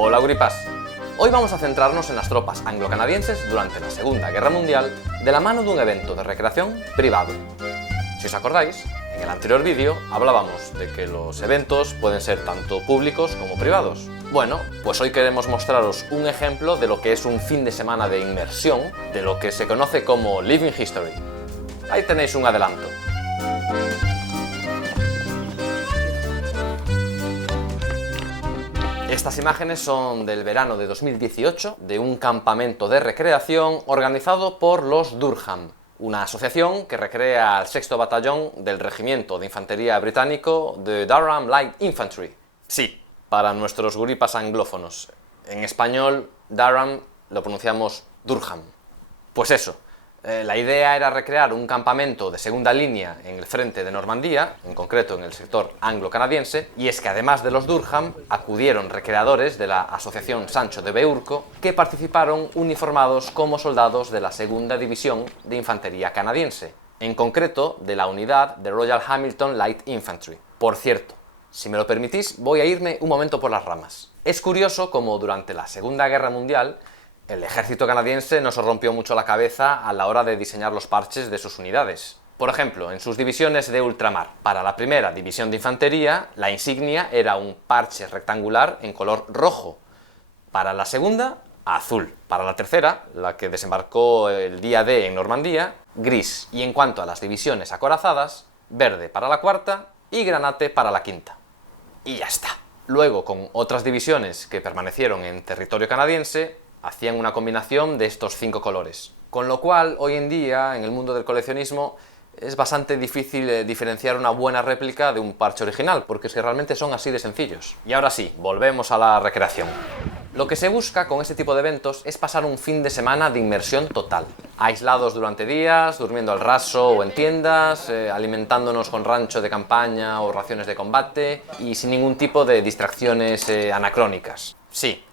Hola Guripas. Hoy vamos a centrarnos en las tropas anglo-canadienses durante la Segunda Guerra Mundial de la mano de un evento de recreación privado. Si os acordáis, en el anterior vídeo hablábamos de que los eventos pueden ser tanto públicos como privados. Bueno, pues hoy queremos mostraros un ejemplo de lo que es un fin de semana de inmersión, de lo que se conoce como Living History. Ahí tenéis un adelanto. Estas imágenes son del verano de 2018, de un campamento de recreación organizado por los Durham, una asociación que recrea al 6º Batallón del Regimiento de Infantería Británico de Durham Light Infantry. Sí, para nuestros guripas anglófonos. En español, Durham lo pronunciamos Durham. Pues eso. La idea era recrear un campamento de segunda línea en el frente de Normandía, en concreto en el sector anglo-canadiense, y es que además de los Durham, acudieron recreadores de la Asociación Sancho de Beurco que participaron uniformados como soldados de la Segunda División de Infantería Canadiense, en concreto de la unidad de Royal Hamilton Light Infantry. Por cierto, si me lo permitís, voy a irme un momento por las ramas. Es curioso cómo durante la Segunda Guerra Mundial el ejército canadiense no se rompió mucho la cabeza a la hora de diseñar los parches de sus unidades. Por ejemplo, en sus divisiones de ultramar. Para la primera división de infantería, la insignia era un parche rectangular en color rojo. Para la segunda, azul. Para la tercera, la que desembarcó el día D en Normandía, gris. Y en cuanto a las divisiones acorazadas, verde para la cuarta y granate para la quinta. Y ya está. Luego, con otras divisiones que permanecieron en territorio canadiense, hacían una combinación de estos 5 colores. Con lo cual, hoy en día, en el mundo del coleccionismo, es bastante difícil diferenciar una buena réplica de un parche original, porque es que realmente son así de sencillos. Y ahora sí, volvemos a la recreación. Lo que se busca con este tipo de eventos es pasar un fin de semana de inmersión total. Aislados durante días, durmiendo al raso o en tiendas, alimentándonos con rancho de campaña o raciones de combate y sin ningún tipo de distracciones anacrónicas. Sí.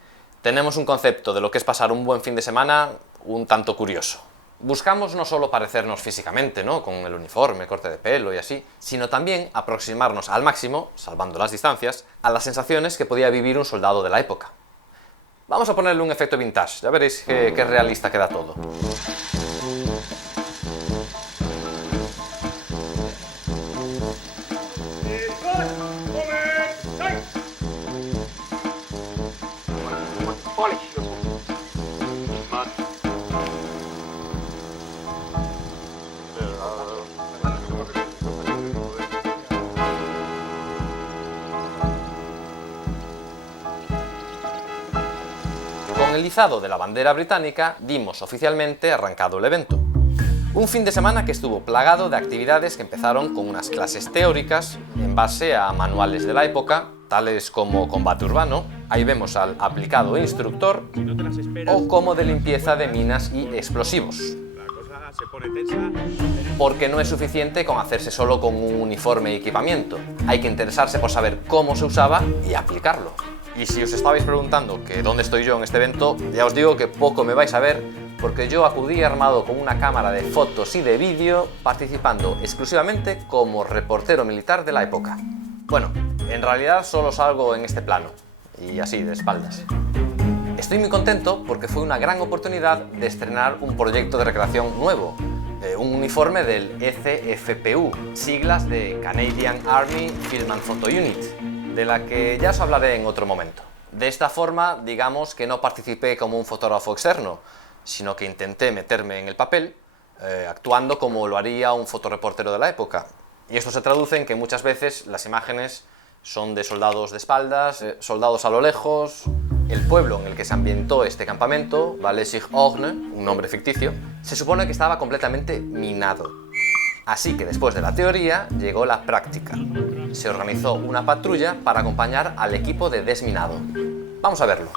Tenemos un concepto de lo que es pasar un buen fin de semana un tanto curioso. Buscamos no solo parecernos físicamente, ¿no?, con el uniforme, corte de pelo y así, sino también aproximarnos al máximo, salvando las distancias, a las sensaciones que podía vivir un soldado de la época. Vamos a ponerle un efecto vintage, ya veréis qué realista queda todo. Con el izado de la bandera británica dimos oficialmente arrancado el evento. Un fin de semana que estuvo plagado de actividades que empezaron con unas clases teóricas en base a manuales de la época, tales como combate urbano, ahí vemos al aplicado instructor, o como de limpieza de minas y explosivos. Porque no es suficiente con hacerse solo con un uniforme y equipamiento, hay que interesarse por saber cómo se usaba y aplicarlo. Y si os estabais preguntando que dónde estoy yo en este evento, ya os digo que poco me vais a ver, porque yo acudí armado con una cámara de fotos y de vídeo, participando exclusivamente como reportero militar de la época. Bueno, en realidad solo salgo en este plano, y así, de espaldas. Estoy muy contento porque fue una gran oportunidad de estrenar un proyecto de recreación nuevo, un uniforme del ECFPU, siglas de Canadian Army Film and Photo Unit, de la que ya os hablaré en otro momento. De esta forma, digamos que no participé como un fotógrafo externo, sino que intenté meterme en el papel, actuando como lo haría un fotoreportero de la época. Y esto se traduce en que muchas veces las imágenes son de soldados de espaldas, soldados a lo lejos. El pueblo en el que se ambientó este campamento, Vallée-sur-Orne, un nombre ficticio, se supone que estaba completamente minado. Así que después de la teoría llegó la práctica. Se organizó una patrulla para acompañar al equipo de desminado. Vamos a verlo.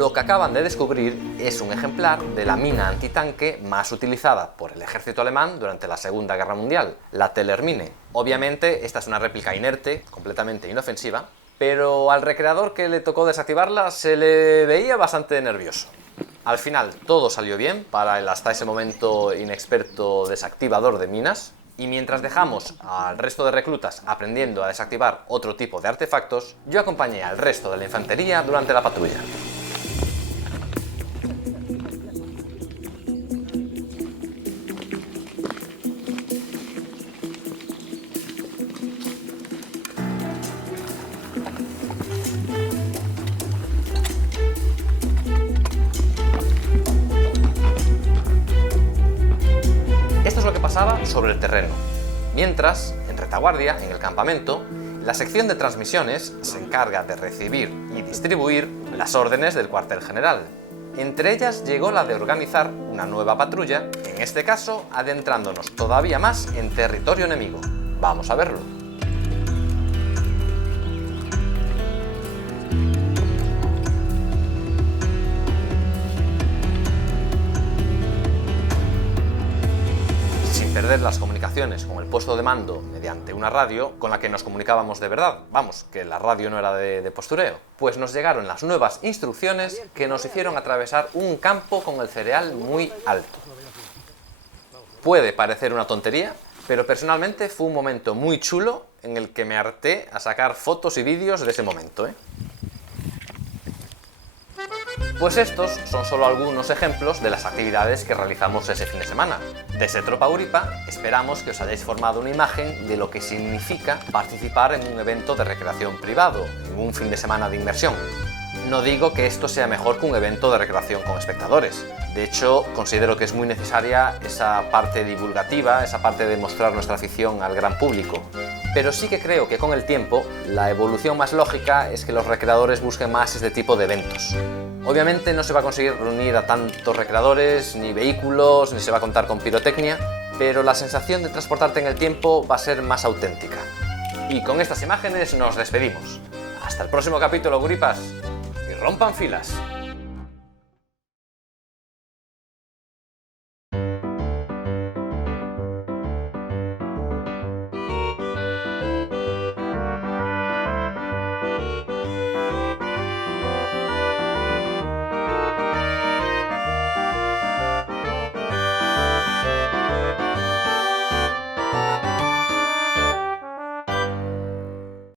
Lo que acaban de descubrir es un ejemplar de la mina antitanque más utilizada por el ejército alemán durante la Segunda Guerra Mundial, la Tellermine. Obviamente, esta es una réplica inerte, completamente inofensiva, pero al recreador que le tocó desactivarla se le veía bastante nervioso. Al final todo salió bien para el hasta ese momento inexperto desactivador de minas, y mientras dejamos al resto de reclutas aprendiendo a desactivar otro tipo de artefactos, yo acompañé al resto de la infantería durante la patrulla. Esto es lo que pasaba sobre el terreno. Mientras, en retaguardia, en el campamento, la sección de transmisiones se encarga de recibir y distribuir las órdenes del cuartel general. Entre ellas llegó la de organizar una nueva patrulla, en este caso adentrándonos todavía más en territorio enemigo. Vamos a verlo. Perder las comunicaciones con el puesto de mando mediante una radio con la que nos comunicábamos de verdad, vamos, que la radio no era de postureo, pues nos llegaron las nuevas instrucciones que nos hicieron atravesar un campo con el cereal muy alto. Puede parecer una tontería, pero personalmente fue un momento muy chulo en el que me harté a sacar fotos y vídeos de ese momento, Pues estos son solo algunos ejemplos de las actividades que realizamos ese fin de semana. Desde Tropa Euripa esperamos que os hayáis formado una imagen de lo que significa participar en un evento de recreación privado, en un fin de semana de inmersión. No digo que esto sea mejor que un evento de recreación con espectadores. De hecho, considero que es muy necesaria esa parte divulgativa, esa parte de mostrar nuestra afición al gran público. Pero sí que creo que con el tiempo, la evolución más lógica es que los recreadores busquen más este tipo de eventos. Obviamente no se va a conseguir reunir a tantos recreadores, ni vehículos, ni se va a contar con pirotecnia, pero la sensación de transportarte en el tiempo va a ser más auténtica. Y con estas imágenes nos despedimos. Hasta el próximo capítulo, guripas, y rompan filas.